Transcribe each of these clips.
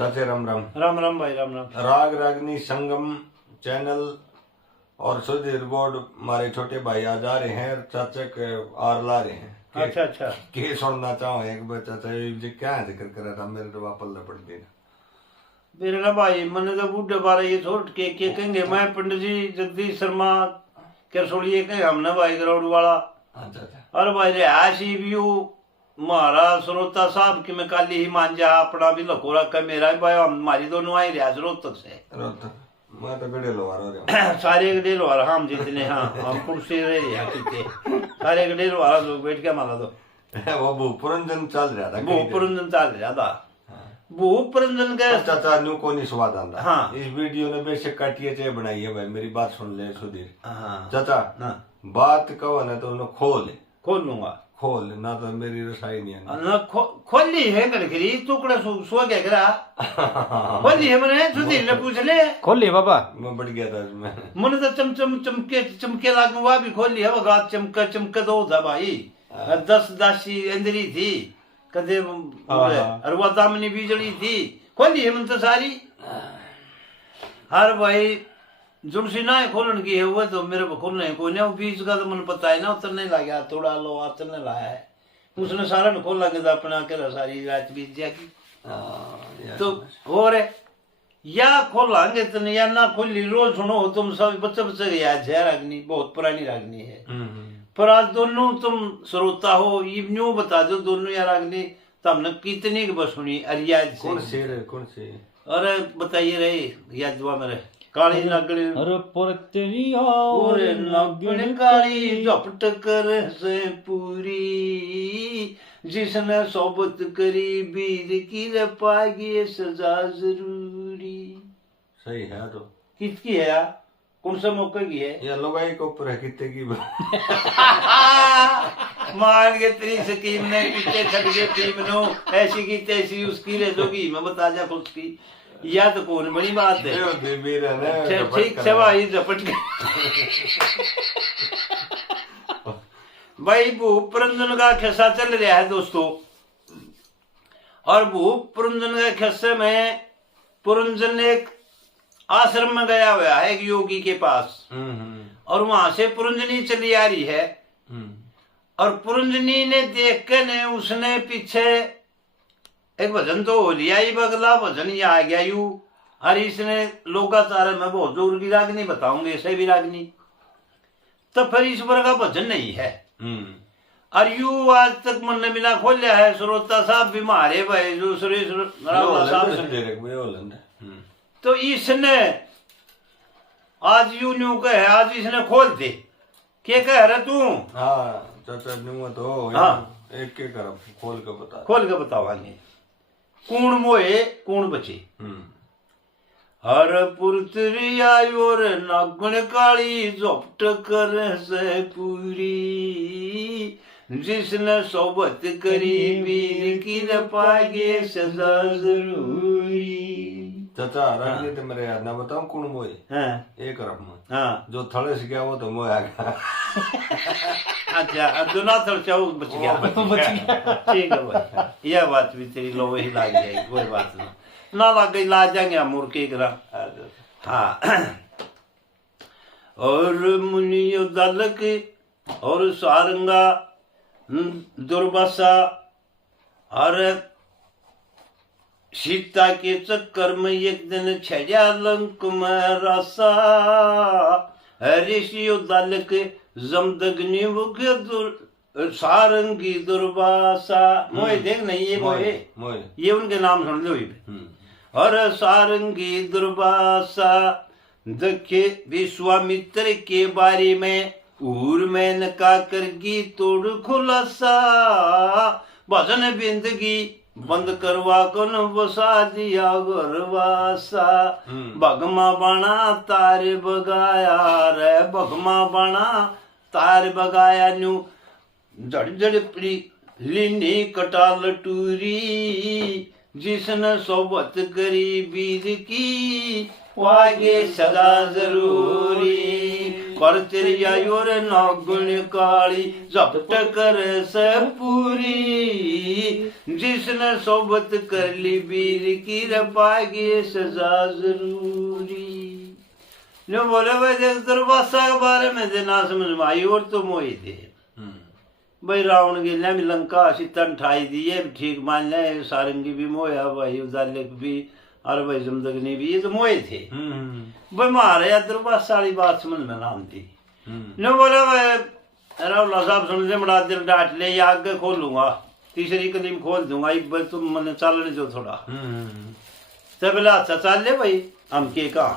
चाचे राम राम। राम राम भाई, राम राम। राग रागनी संगम चैनल और सुधीर बोर्ड हमारे छोटे भाई आज आ रहे हैं, चाचा के आर ला रहे हैं। अच्छा अच्छा, के सुनना चाहो एक बार चाचा ये क्या जिक्र करा था, मेरे तो वापस पड़ गई मेरे ना भाई मैंने तो बूढ़े बारे ये छोड़ के कहेंगे मैं पंडित जी जगदीश शर्मा के रसोड़िए कहे हमने भाई ग्राउंड वाला। अच्छा अच्छा। और भाई रिहायशी व्यू हमारा श्रोता साहब की मैं काली ही मान जा अपना भी लखो रखा मेरा भी भाई, हमारी दोनों आई रियाज रोहतक से। मैं तो गड़े लोहार हो रहा सारे गडे लोहार हम जितने, हाँ हम कुर्सी रहे सारे गडे लोहार लोग बैठ के हमारा तो वो भूपुरंजन चल रहा था, भूपुरंजन चल रहा था। भूपुरंजन का चाचा न्यू को नहीं स्वाद आंदा। हाँ। इस वीडियो ने बेशक काटिए चाहे बनाई है भाई, मेरी बात सुन ले सुधीर। हाँ चाचा हाँ, बात कहो ना तो उन्हें खोल लूंगा। खोल ना तो मेरी रसाई नहीं है ना खोली है कड़करी टुकड़ा सो क्या करा खोली है मैंने सुधीर ने पूछ ले खोली बाबा। मैं बढ़ गया था इसमें। मैंने तो चमचम चमके लागू वह भी खोली है, वो गात चमका दो था भाई। 10 दासी अंदरी थी कदे और वो दामनी बीजड़ी थी, खोली है मैंने तो सारी। हर भाई जुड़सी ना खोलन की है वो तो मेरे को खोलने कोई नहीं, बीज का तो मैंने पता है ना, उतरने लगा थोड़ा लो उतरने लाया है उसने सारा न खोला के अपना कर सारी रात बीत जाएगी। तो और या खोलांगे तो या ना खोली रोज सुनो तुम सब बच्चे बच्चे याद है, रागनी बहुत पुरानी रागनी है। पर आज दोनों तुम श्रोता हो ये न्यू बता दो दोनों या रागनी तो हमने कितनी की बस सुनी अरियाज से। कौन से कौन से? अरे बताइए रही याद दुआ मेरे काली नागणी अरे परतरी और नागण काली झपट कर से पूरी, जिसने सोबत करी वीर की पागी सजा जरूरी। सही है तो किसकी है यार, कौन सा मौके की है? या लोगाई को ऊपर है कितने की मार के तेरी स्कीम ने पीछे छट के टीम नो ऐसी की तैसी उसकी ले जोगी मैं बता जा खुद की या तो कौन बड़ी बात है। ठीक से भाई झपट के भाई भूपुरंजन का खिस्सा चल रहा है दोस्तों। और भूपुरंजन के खिस्से में पुरंजन एक आश्रम में गया हुआ है एक योगी के पास, और वहां से पुरंजनी चली आ रही है। और पुरंजनी ने देख के ने उसने पीछे एक भजन तो हो लिया ही बगला भजन ही आ गया यू। और इसने लोकाचार में बहुत जोर की रागनी बताऊंगे ऐसे भी रागनी तो फिर ईश्वर का भजन नहीं है। और यू आज तक मन ने बिना खोलिया है श्रोता साहब भी मारे भाई जो सुरेश साहब। तो इसने आज यू न्यू कहे आज इसने खोल दे क्या कह रहा तू? हाँ चाचा न्यू तो हाँ एक के कर खोल के बतावांगे कूण मोए कूण बचे। हर पुरतरी आयोर नागण काली झपट कर से पूरी, जिसने सोबत करी वीर की न पागे सजा जरूरी। चाचा रागनी तो मेरे याद ना बताऊं कौन मोए एक रफ में। हाँ जो थड़े से गया वो तो मोए आ गया। अच्छा अब दोनों थड़ चाहो बच गया ठीक है भाई, यह बात भी तेरी लो वही लाग जाएगी कोई बात ना लग गई ला जाएंगे हम मुर्के करा। हाँ और मुनियो दलक और सारंगा दुर्वासा और सीता के चक्कर में एक दिन छड़िया लंक में रसा, ऋषियो दलक जमदग्नि सारंगी दुर्वासा। मोए देख नहीं ये मोए ये उनके नाम सुन लो। और सारंगी दुर्वासा दखे विश्वामित्र के बारे में उर में नका करगी तोड़ खुलासा, भजन बिंदगी बंद करवा कन बसा दिया गरवासा। भगमा बना तार बगाया रे भगमा बना तार बगाया न्यू जड़ जड़ पड़ी लीनी कटाल टूरी, जिसने सोबत करी वीर की पागे सदा जरूरी। पर तेरी आयोर नागुण काली जपट कर से पूरी जिसने सोबत कर ली वीर की पागे सजा जरूरी। जो बोले भाई देख दुर्वासा के बारे में दे ना समझ में आई और तो मोही थे भाई रावण के लिए भी लंका सीतन ठाई दिए ठीक मान ले सारंगी भी मोया भाई उदाले भी और भाई जमदग्नि भी ये तो मोए थे भाई मारे या दुर्वासा वाली बात समझ में ना आती न बोले भाई रावला साहब सुन दे बड़ा दिल डांट ले या आगे खोलूंगा तीसरी कदम खोल दूंगा एक बार तुम मैंने चलने दो थोड़ा तब बोला अच्छा चल ले भाई हम के कहा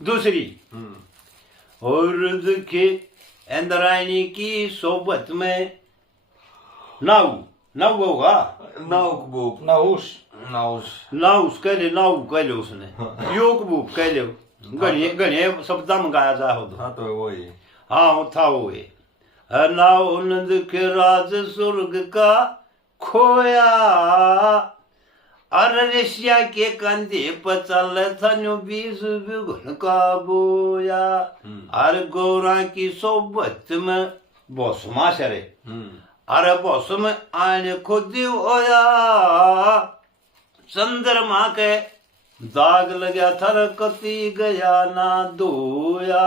दूसरी और देखे इंद्रायणी की सोबत में नाव होगा नाउस नाउस कह ले उसने योग बुक कह ले गणे गणे शब्द मंगाया जा हो हाँ तो वही हाँ वो था वो है नाव नंद के राज स्वर्ग का खोया और ऋषिया के कंधे पर चल था न्यू बीस बिगुन का बोया और गौरा की सोबत में बौसमा शरे अरे बौसम आने खुद होया चंद्रमा के दाग लगा थर कति गया ना दोया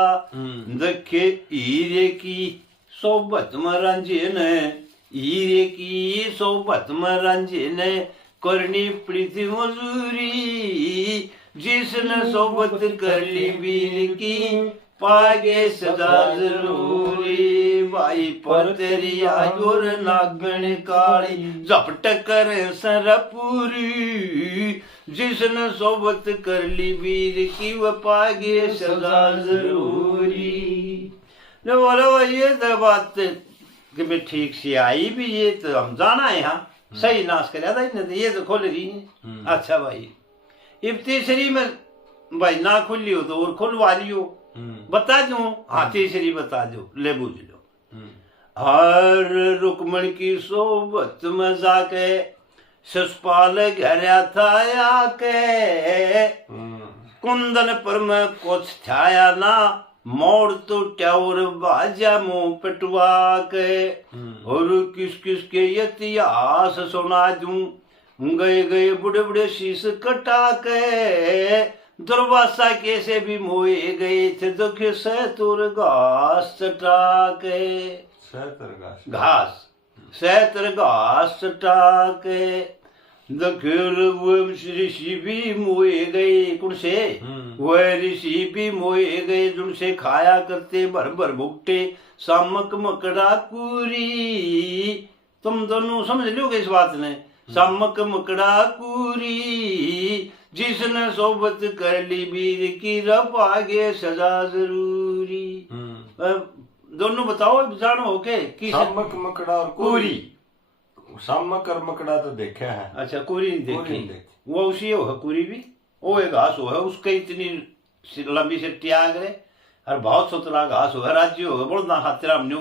देखे हीरे की सोबत में रंजन हीरे की सोबत में रंजन करनी प्रीति मजूरी जिसने सोबत कर ली वीर की पागे सदा जरूरी भाई पर तेरी आयोर नागण काली झपट कर सरपूरी जिसने सोबत कर ली वीर की वह पागे सदा जरूरी। न बोलो ये तो बात कि मैं ठीक से आई भी ये तो हम जाना है यहाँ सही नाश कर था ये तो खोल रही है अच्छा भाई अब तीसरी में भाई ना खुली हो तो और खुलवा लियो बता दूं हाँ तीसरी बता दो ले बूझ लो हर रुकमण की सोबत में जाके ससपाल घर था आके कुंदन पर में कुछ छाया ना मोड़ तो ट्यावर बाजा मुंह पटवा के और किस किस के इतिहास सुना दूं गए गए बुढ़े बुढ़े शीश कटा के दुर्वासा कैसे भी मोए गए थे दुख से तुर घास चटा के घास सहतर घास चटा के ऋषि भी मोए गए कौन से वह ऋषि भी मोए गए जिनसे खाया करते भर भर भुगटे सामक मकड़ा कुरी। तुम दोनों समझ लोगे इस बात ने सामक मकड़ा कुरी जिसने सोबत कर ली वीर की रब आगे सजा जरूरी। दोनों बताओ जानो हो के सामक मकड़ा और कुरी सामक और मकड़ा तो देखा है अच्छा कुरी नहीं देखी वो उसी हो कुरी भी वो एक घास हो है उसके इतनी लंबी से त्याग रहे और बहुत सुतला घास हो है राज्य हो बोलना हाथरा हमने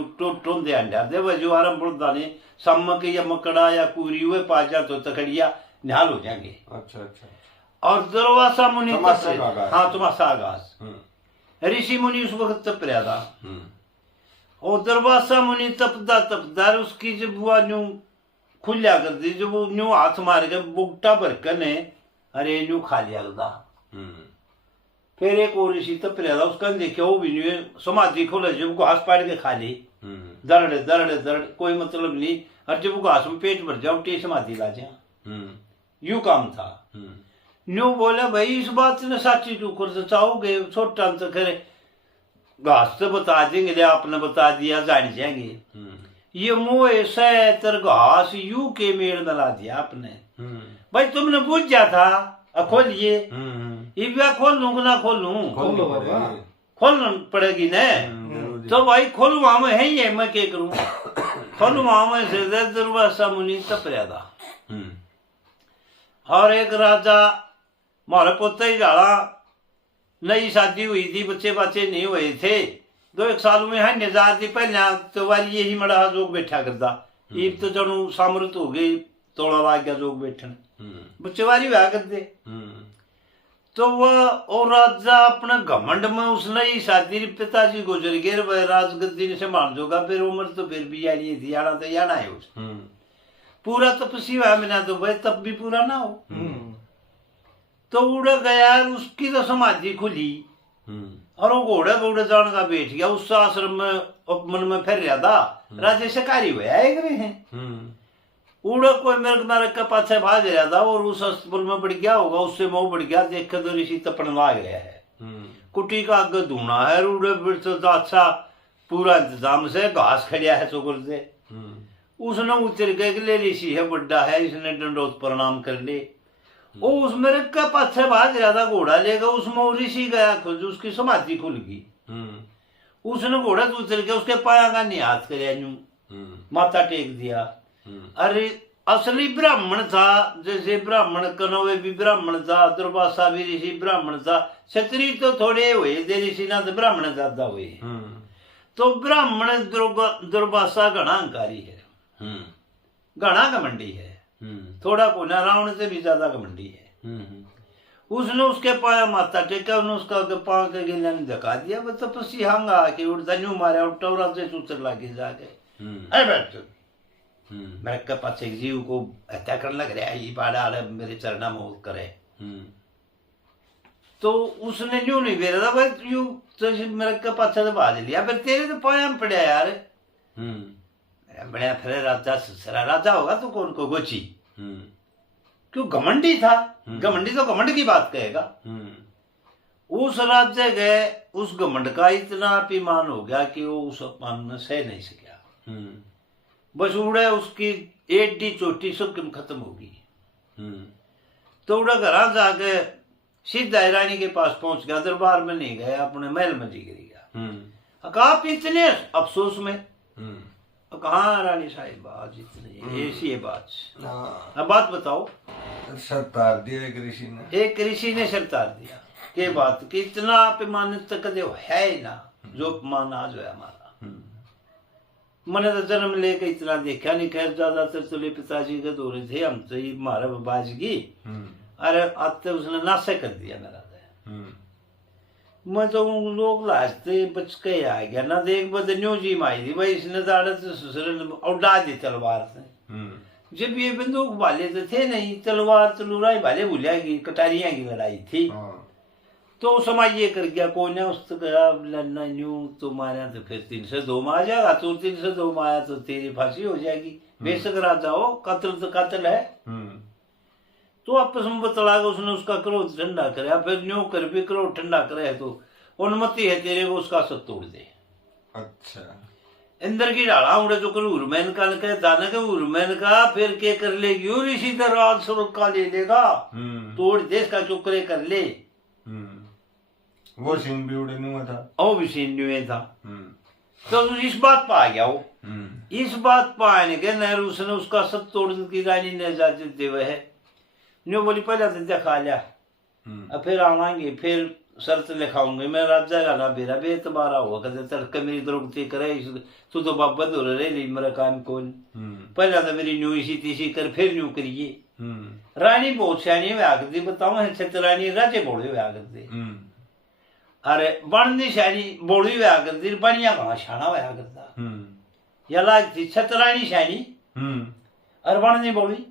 टोन दे अंडा दे वो जो आराम बोलता नहीं सामक या मकड़ा या कुरी हुए पाजा तो तकड़िया निहाल हो जाएंगे। अच्छा अच्छा और दुर्वासा मुनि हाँ तुम्हारा घास ऋषि मुनि उस वक्त तप रहा था और दुर्वासा मुनि तपदा उसकी जब वो न्यू खुलिया कर दी जब वो न्यू हाथ मार के बुगटा भर कर ने अरे न्यू खा लिया गदा फिर एक और ऋषि तप रहा था उसका देखे वो भी न्यू समाधि खोले जब घास पाड़ के खा ली दरड़ दरड़ दरड़ कोई मतलब नहीं और जब वो घास में पेट भर जाओ टे समाधि ला जा यू काम था। न्यू बोले भाई इस बात ने साची क्यों कर चाहोगे छोटा तो करे घास तो बता देंगे ले आपने बता दिया जान जाएंगे ये मोह सैतर घास यू के मेड़ में ला दिया आपने भाई तुमने पूछ जा था खोलिए इब्या खोल लूंगा ना खोल लूं खोलना पड़ेगी न तो भाई खोलवा में है ये मैं क्या करूं खोलवा में से दुर्वासा मुनि तप रहा था और एक राजा मारे पोते ही डाला नई शादी हुई थी बच्चे नहीं हुए थे 2-1 साल में है निजात थी पहले तो वाली यही मड़ा जोग बैठा करता ईब तो जड़ू सामृत हो गई तोड़ा वाग गया जोग बैठन बच्चे वाली हुआ करते तो वह और राजा अपने घमंड में उसने ही शादी पिताजी गुजर गए, वह राजगद्दी ने संभाल जोगा, फिर उम्र तो फिर भी यानी थी, याना तो याना है उस पूरा तपस्वी हुआ मैंने तो भाई तब भी पूरा ना हो। तो उड़ गया, उसकी तो समाधि खुली और वो घोड़े घोड़े जान का बैठ गया उस आश्रम में, मन में फिर रहा था, राजे शिकारी हुआ एक रहे हैं। उड़ा कोई मेरे का पाछे भाग रहा था और उस अस्पताल में बढ़ गया होगा, उससे मुंह बढ़ गया, देखे तो ऋषि तपन भाग रहा है, कुटी का आगे धूना है, उड़े बिड़ तो अच्छा पूरा इंतजाम से घास खड़िया है चुगल से। उसने उतर के ले ऋषि है बड्डा है, इसने दंडोत प्रणाम कर ले। वो उस मेरे का पाछे भाग रहा था, घोड़ा लेगा, उसमें ऋषि गया खुद, उसकी समाधि खुल गई। उसने घोड़ा से उतर के उसके पाया का निहात कर माथा टेक दिया। अरे असली ब्राह्मण था, जैसे ब्राह्मण कनौवे भी ब्राह्मण था, दुर्वासा भी ऋषि ब्राह्मण था, क्षत्रिय तो थोड़े हुए दे ऋषि ना तो ब्राह्मण ज्यादा हुए। तो ब्राह्मण दुर्वासा घना अंकारी है, घना घमंडी है, थोड़ा कोना रावण से भी ज्यादा घमंडी है। उसने उसके पाया माथा टेका, उसने उसका पाँव के गिला ने धका दिया, वो तपस्वी हंगा आके उड़ता न्यू मारा और टोरा से सूत्र लाके जाके अरे बैठ मेरे के पास एक जीव को हत्या करने लग रहा है, ये पाड़ा मेरे चरणा में करे। तो उसने न्यू नहीं बेरा था भाई, यू तो मेरे के पास से बाज लिया, फिर तेरे तो पाया में पड़ा यार। बढ़िया फिर राजा ससरा राजा होगा तो कौन को गोची, क्यों घमंडी था, घमंडी तो घमंड की बात कहेगा। उस राज्य गए, उस घमंड का इतना अभिमान हो गया कि वो उस अपमान में सह नहीं सका, बस उड़े उसकी एडी चोटी सब खत्म होगी। तो उड़ा घर जाके सीधा रानी के पास पहुंच गया, दरबार में नहीं गया, अपने महल में जी गिर गया। आप इतने अफसोस में, कहा रानी साहिब बात इतनी ऐसी है बात। अब बात बताओ। शर्तार दिया एक ऋषि ने शर्तार दिया के बात कि इतना अपमानित कदे है ही ना, जो अपमान आज है हमारा। मैंने तो जन्म लेके इतना देखा नहीं, खैर ज्यादातर तो पिताजी के दौरे थे, हम तो ये मारा बाजगी, अरे आते उसने नाशे कर दिया मेरा। मैं तो लोग लाजते बच के आ गया ना, देख बदन्यो जी माई थी भाई, इसने तो उड़ा दी तलवार से। जब ये बंदूक वाले तो थे नहीं, तलवार तलुराई वाले भूलिया की कटारियां की लड़ाई थी। तो समय ये कर गया, कोई ने उस लड़ना न्यू तो मारा तो फिर 302 में आ जाएगा, तो 302 में आया तो तेरी फांसी हो जाएगी, बेशक राजा हो, कत्ल तो कत्ल है। तो आपस में बतला उसने उसका क्रोध ठंडा कराया, फिर न्यू कर भी क्रोध ठंडा करे तो अनुमति है तेरे को उसका सत तोड़ दे। अच्छा इंदर की डाला उड़े जो कर उर्मैन का कहे दाना के उर्मैन का फिर के कर लेगी, और इसी तरह राज स्वरूप का ले लेगा, तोड़ देश का चुकरे कर ले। वो सीन भी उड़े नहीं था, वो भी सीन नहीं था। तो इस बात पर आ गया वो, इस बात पर आने के नेहरू उसने उसका सत तोड़ की रानी ने इजाजत दे हुए है। न्यू बोली पहले तो दिखा लिया, अब फिर आवाएंगे, फिर शर्त लिखाऊंगे, मैं राजा का ना बेरा बेतबारा हुआ कहते तड़के मेरी द्रौपदी करे, तू तो बाबा दो रहे मेरा काम कौन, पहले तो मेरी न्यू इसी तीसी कर, फिर न्यू करिए। रानी बहुत सियानी हुआ करती, बताओ छतरानी राजे बोले हुआ करते, अरे बननी सियानी बोली हुआ करती, बनिया कहाँ शाना हुआ करता, या लाग थी छतरानी सियानी और बननी बोली,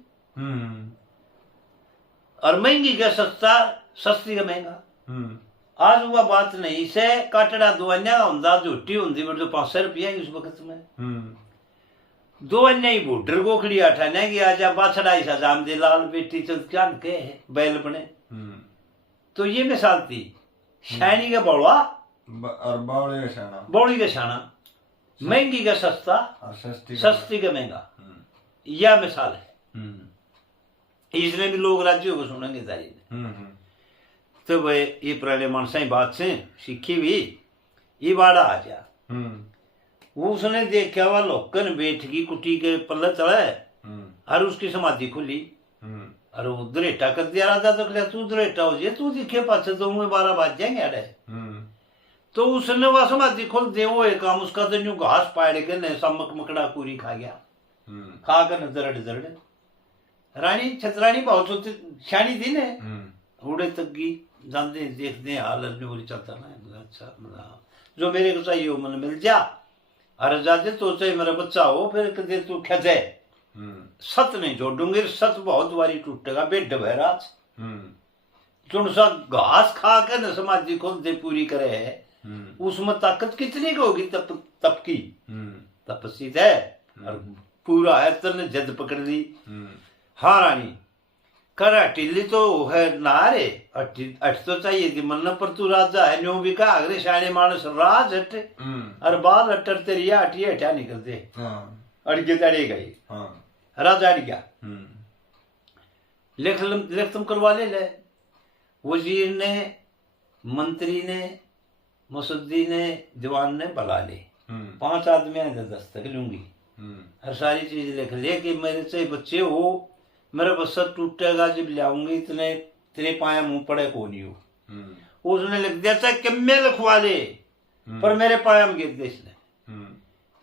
और महंगी का सस्ता, सस्ती का महंगा। आज हुआ बात नहीं से काटड़ा दुआन्या होंदा, झूठी होंदी तो 500 रुपया उस वक्त में, दुआन्या ही बूढ़र गोखड़ी अठाने की आजा बाछड़ा ही सजाम दे लाल बेटी तो क्या के बैल बने। तो ये मिसाल थी शैनी का बौड़ा और बौड़ी का शाना, महंगी का सस्ता, सस्ती का महंगा, यह मिसाल है। इसने भी लोग राज्यों को सुनेंगे तारी ने। तो भाई ये पुराने मानसा बात से सीखी भी ये बाड़ा आ जा, वो उसने देखा हुआ लोकन बैठ की कुटी के पल्ले चढ़े और उसकी समाधि खुली, और वो दुरेटा कर दिया राजा, तो क्या तू दुरेटा हो जाए, तू दिखे पास तो 12 बज जाएंगे अरे। तो उसने वह समाधि खोल दे, वो एक काम उसका तो न्यू घास पाड़ के न समक मकड़ा पूरी खा गया, खा कर दरड़ दरड़। रानी छतरानी बहुत सियानी थी ने, उड़े तक की जाते देखते हैं हाल ने बोली चलता ना अच्छा मतलब जो मेरे को चाहिए वो मन मिल जा अरे जाते तो चाहे मेरा बच्चा हो फिर कदे तू खेजे सत नहीं जोड़ूंगे सत बहुत बारी टूटेगा बेड बहराज जो सा घास खा कर न समाधि खोलते पूरी करे है उसमें ताकत कितनी की होगी तप की तपस्वी है और पूरा है तने जद पकड़ ली हाँ रानी करा टिल्ली तो है ना रे अट तो चाहिए थी मन पर तू राजा है न्यू भी कहा अगले शाने मानस राज हट और बाल अटर तेरी हटी हटा निकलते अड़के तड़े गई राजा अड़ गया लेख तुम करवा ले वजीर ने मंत्री ने मुसद्दी ने दीवान ने बुला ले 5 आदमी दस्तक लूंगी हर सारी चीज लिख ले कि मेरे से बच्चे हो मेरा बस्सा टूटेगा जब लाऊंगी इतने तेरे पाया मुंह पड़े को नहीं हो उसने लिख दिया था कि मैं लिखवा दे पर मेरे पाया में गिर दे इसने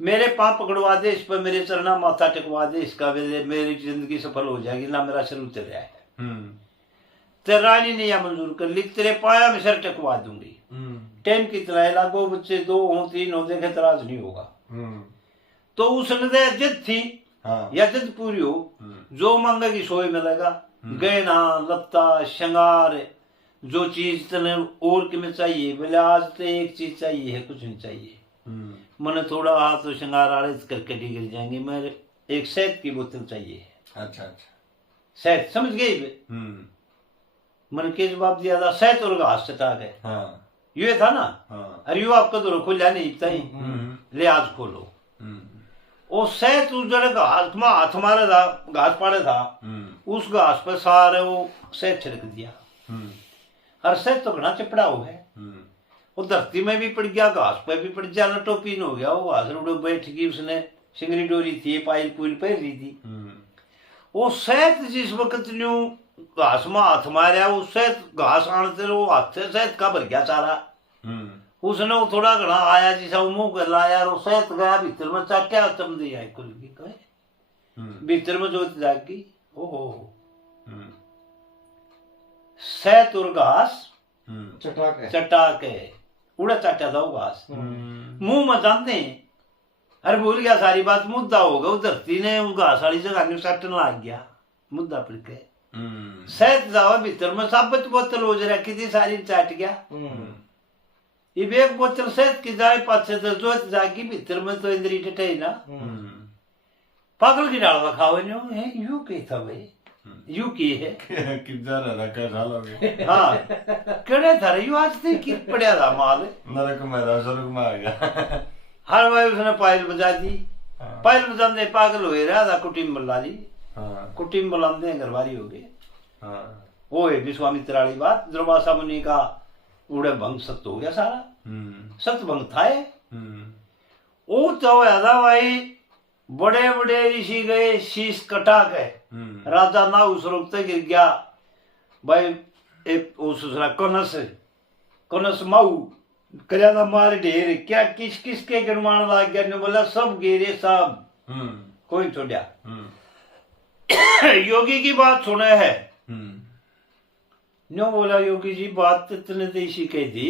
मेरे पाँव पकड़वा दे इस पर मेरे चरना माथा टिकवा दे इसका मेरी जिंदगी सफल हो जाएगी ना मेरा सिर उतर जाए तेरे रानी ने यह मंजूर कर ली तेरे पाया में सिर टिकवा दूंगी टाइम कितना है लागो बच्चे 2 हो 3 हो देखे तराज नहीं होगा तो उसने दे जिद थी या जिद पूरी हो जो मांगेगी सोए मिलेगा गहना लत्ता श्रृंगार जो चीज तने और कि में चाहिए बोले आज तो एक चीज चाहिए है कुछ नहीं चाहिए मैंने थोड़ा हाथ तो श्रृंगार आड़े करके गिर जाएंगे मेरे एक शहद की बोतल चाहिए अच्छा अच्छा शहद समझ गई मन के जवाब दिया था शहद और घास चटा गए ये था ना अरे यो आपका तो खोलिया नहीं इतना ही ले आज खोलो वो शहद उस जगह का हाथ मारा था घास पाड़े था उस घास पर सारे वो शहद छिड़क दिया और शहद तो घना चिपड़ा हो है वो धरती में भी पड़ गया घास पे भी पड़ गया लटोपीन हो गया वो घास उड़े बैठ गई उसने सिंगरी डोरी थी पाइल पुल पहन रही थी वो शहद जिस वक्त न्यू घास में हाथ मारा वो शहद घास आनते वो हाथ से शहद का भर गया सारा उसने वो थोड़ा घना आया जिसा मुंह कर लाया और शहद गया भीतर में चाट्या चम दिया कुल की कहे भीतर में जोत जागी ओहो शहद और घास चटा के उड़ा चाटा था वो घास मुंह में जानते हैं अरे भूल गया सारी बात मुद्दा होगा वो धरती ने उस घास वाली जगह चाटन लग गया मुद्दा पड़ के शहद जावा भीतर में साबत बोतल हो रखी थी सारी चाट गया ये एक बोतल शहद की जाए पाछे तो जोत जागी भीतर में तो इंद्री टटे ना पागल की डाल खाओ यू कही था भाई यू की है किधर रखा साल हो गया हाँ केड़े था यू आज थे कि पड़या था माल नरक में रहा स्वर्ग में आ गया हर भाई उसने पायल बजा दी पायल बजाने पागल हो रहा था कुटिम बुला ली कुटिम बुलाते हैं घरवारी हो गए वो है विश्वामित्र वाली बात दुर्वासा मुनि का उड़े भंग सत्य हो गया सारा सत्य भंग था वो तो यादा भाई बड़े बड़े ऋषि गए शीश कटा के राजा ना उस रोकते गिर गया भाई एक उस कनस माऊ करिया मार ढेर क्या किस किस के गिरवाण लग गया ने बोला सब गिरे सब कोई छोड़ा योगी की बात सुने है नो बोला योगी जी बात इतने देशी कह दी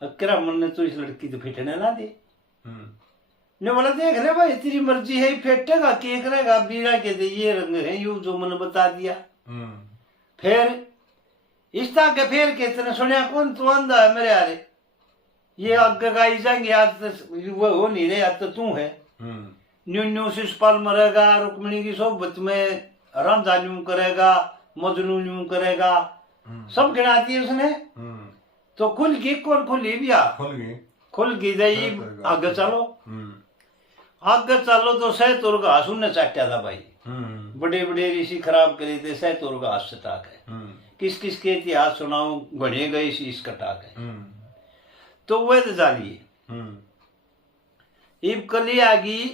अकरा मन ने तो इस लड़की तो फिटने ना दे ने बोला देख ले भाई तेरी मर्जी है फेटेगा के करेगा बीरा के दे ये रंग है यू जो मन बता दिया फिर इस तरह के फिर के इतने सुनिया कौन तू अंधा है मेरे यारे ये आगे गाई जाएंगे आज तो वो हो नहीं रहे आज तो तू है न्यू न्यू शिषपाल मरेगा रुक्मिणी की सोबत में रामधा न्यू करेगा मजनू न्यू करेगा सब गिनाती है उसने तो खुल गई कौन खुली भी खुल गई जाइए आगे चलो आगे चलो तो सहत और घास उन्हें चाटा था भाई बड़े बड़े ऋषि खराब करे थे सहत और घास चटा के किस किस के इतिहास सुनाओ गढ़े गए शीश कटा के तो वह तो जालिए इब कली आ गई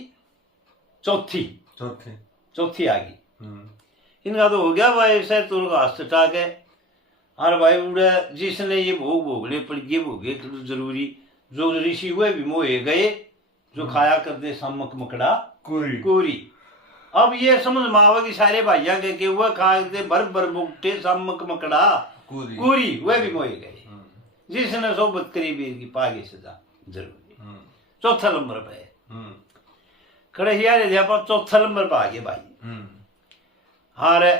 चौथी आ गई इनका तो हो गया भाई सहत और घास चटा के और भाई उड़े जिसने ये भोगले पड़ गए भोगे जरूरी जो ऋषि हुए भी मोहे गए जो खाया करते सम्मक मकड़ा कोरी अब ये समझ में आवा कि सारे भाइया के हुए खाते भर भर बुकटे सम्मक मकड़ा कूरी वह भी मोए गए। जिसने सोबत करी वीर की पागे सजा जरूरी। चौथा नंबर पे खड़े यार थे आप चौथा नंबर पे आ गए भाई। हारे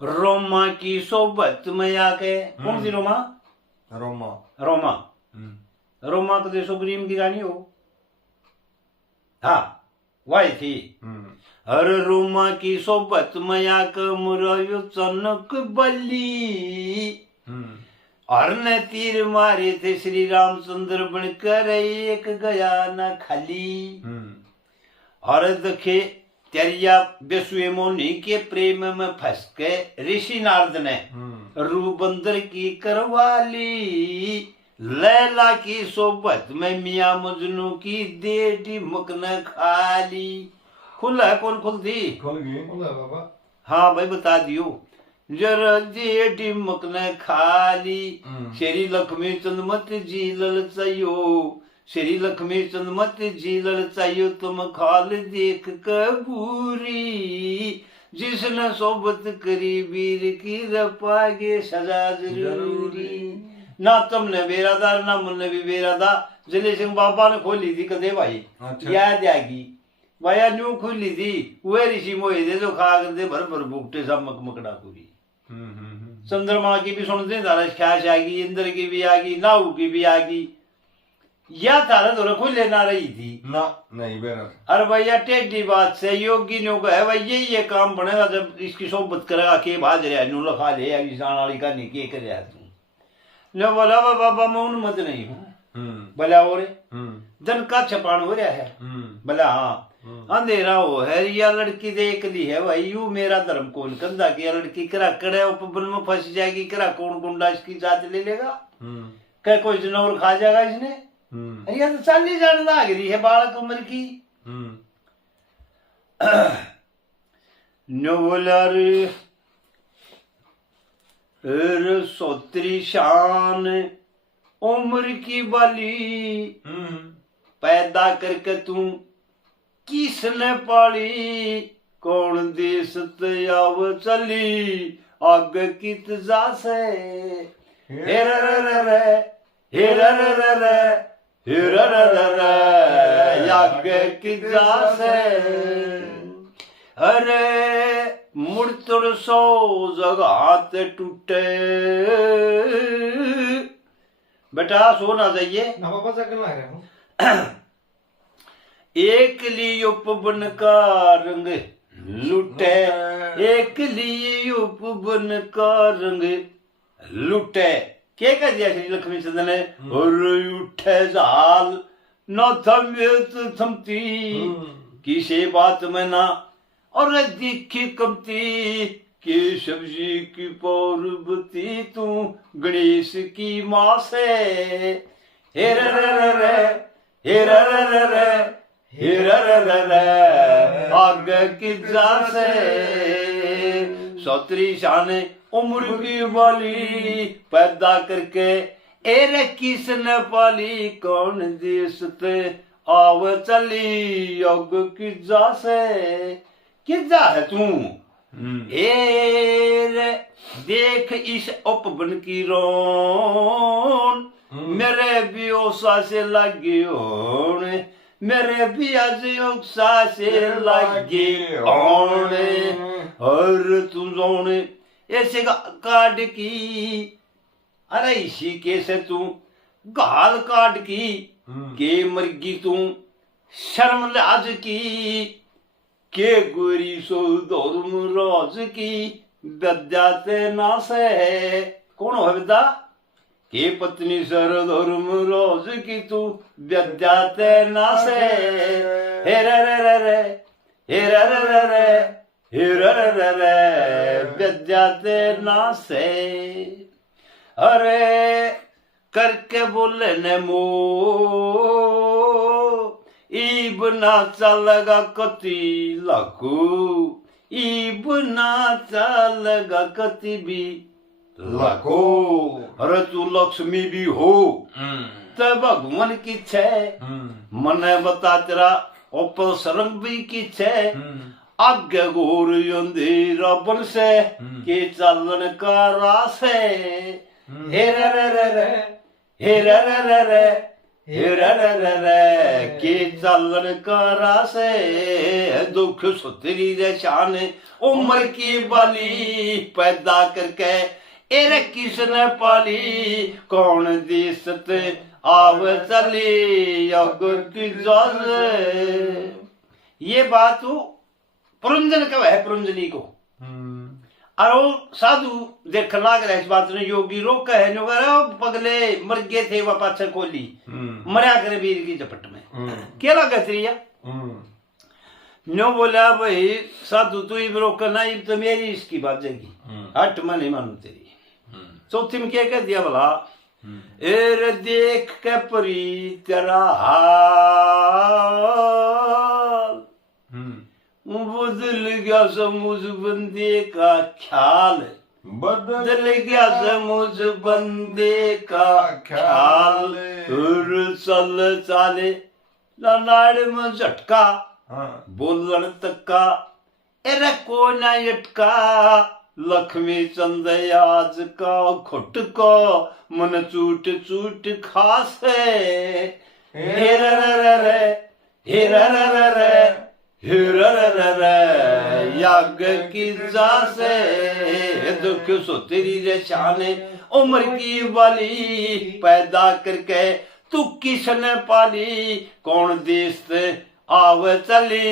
रोमा की सोबत में आके कौन सी रोमा? रोमा रोमा रोमा कदे सुप्रीम की रानी हो। हाँ वही थी। हर रोमा की सोबत में आकर मुरायो चनक बली। हर ने तीर मारे थे श्री रामचंद्र बनकर एक गया न खाली। और देखे तेरिया बेसुए मोनी के प्रेम में फंस के ऋषि नारद ने रूबंदर की करवाली। लैला की सोबत में मियां मजनू की देडी मुकन खाली। खुला है कौन खुलती? खुल गई बाबा। हाँ भाई बता दियो। जरा देडी मुकन खाली। श्री लक्ष्मी चंद मत जी ललचायो। श्री लक्ष्मी चंद मत जी ललचायो तुम खाल देख कबूरी। जिसने सोबत करी वीर की रपागे सजा जरूरी। ना तुमने बेरादार ना मुन्ने भी बेरादा। जले सिंह बाबा ने खोली थी कदे भाई। याद आएगी भाई न्यू खोली थी वे ऋषि मोहे दे जो खा कर दे भर भर भुगटे सब मकमकड़ा पूरी। चंद्रमा की भी सुनते तारा ख्यास आएगी। इंद्र की भी आएगी नाऊ की भी आएगी। या तारा तो रखो लेना रही थी ना नहीं बेरा। अरे भैया टेढ़ी बात से योगी ने कहा भाई ये काम बनेगा जब इसकी सोबत करेगा के भाज रहा नू लखा ले किसान वाली का नहीं के कर रहा तू। लो बोला बाबा मैं उन्मत नहीं हूँ। भला हो रे दिन का छपान हो रहा है। भला हाँ अंधेरा हो है या लड़की देख ली है भाई यू मेरा धर्म कौन कंधा की लड़की करा कड़े उपबन में फंस जाएगी करा कौन गुंडा इसकी जात ले लेगा क्या कोई जनौर खा जाएगा इसने। अरे तो चाली जान लाग रही है बालक उम्र की। नो बोला रे सोत्री शान उम्र की बाली। पैदा करके तू किसने पाली कौन देश आव चली आग की तजा से। हे रे रे रे हे रे रे रे रे हे रे रे रे रे आग की तजा से। अरे मुड़तुड़ सो जगह टूटे। बेटा सो ना जाइए ना पापा जगह लग रहा हूँ। एक लिए उपवन का रंग लुटे। एक लिए उपवन का रंग लुटे। क्या कह दिया श्री लक्ष्मी चंद्र ने? और उठे जाल न थमे तो थमती किसे बात में ना और दिखी कमती कि सब्जी की पौरबती तू गणेश की माँ से। हे रे रे रे रे हे रे रे रे रे हे रे रे रे रे आगे की जा से। सौत्री शान उम्र की वाली पैदा करके एरे किसने पाली कौन देश ते आव चली योग की जा से। किजा है तू एर देख इस उपवन की रोन मेरे भी ओसा से लगे होन मेरे भी आज ओसा से लगे होन। और तू जोन ऐसे काट की अरे इसी के से तू गाल काट की के मरगी तू शर्म लाज की के गोरी सो धर्म राज की विद्याते नाश है। कौन हो विद्या के पत्नी सर धर्म राज की तू विद्याते नाश है। हे रे रे रे रे हे रे रे रे रे हे रे रे रे रे विद्याते नाश है। अरे करके बोले ने मो ईब ना चलगा कति लाखू ईब ना चलगा कति भी लाखो। अरे तू लक्ष्मी भी हो तो भगवान की छे मने बता तेरा ऊपर सरंग भी की छे। आगे गोर अंधेरा बन से के चलन का रास है हे रे रे रे रे हे रे रे रे रे हे रे रे रे रे के चलन का रास है दुख सुतरी रे शान उम्र की बाली पैदा करके एरे किसने पाली कौन दिसत आव चली योग की जज। ये बात पुरंजन का है पुरंजनी को और वो साधु देख लाग रहा इस बात ने योगी रोक है नो पगले मर गए थे वह पाछे खोली मरा करे वीर की झपट में क्या लगा त्रिया नो बोला भाई साधु तू ही रोक नहीं तो मेरी इसकी बात जाएगी हट मैं नहीं मानू तेरी। चौथी में क्या कह दिया भला एर देख के परी तेरा हाल बदल गया समझ बंदे का ख्याल बदल गया समझ बंदे का ख्याल चल चाले नाड़ में झटका बोलन तक्का एरे को ना यटका लक्ष्मी चंद आज का खुट को मन चूट चूट खास है हे रे रे रे हे रे रे रे हे रे रे रे याग की जासे दुख सुतरी रे शाने उम्र की वाली पैदा करके तू किसने पाली कौन देश आव चली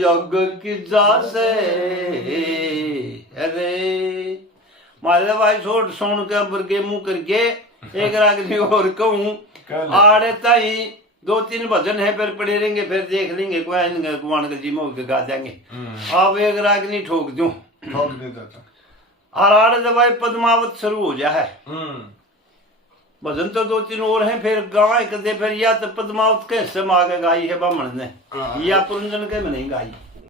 योग की जासे। अरे मारे भाई छोड़ सोन के बरगे मुंह करके एक रागनी और कहूँ आड़े ताई 2-3 भजन है फिर पड़े रहेंगे फिर देख लेंगे कुआन जी मोह के गा देंगे अब एक रागनी ठोक दूं और आड़े दवाई पद्मावत शुरू हो जाए भजन तो 2-3 और हैं फिर गवाए कर दे फिर या तो पद्मावत के हिस्से में आगे गाई है बामण ने या पुरंजन के में नहीं गाई।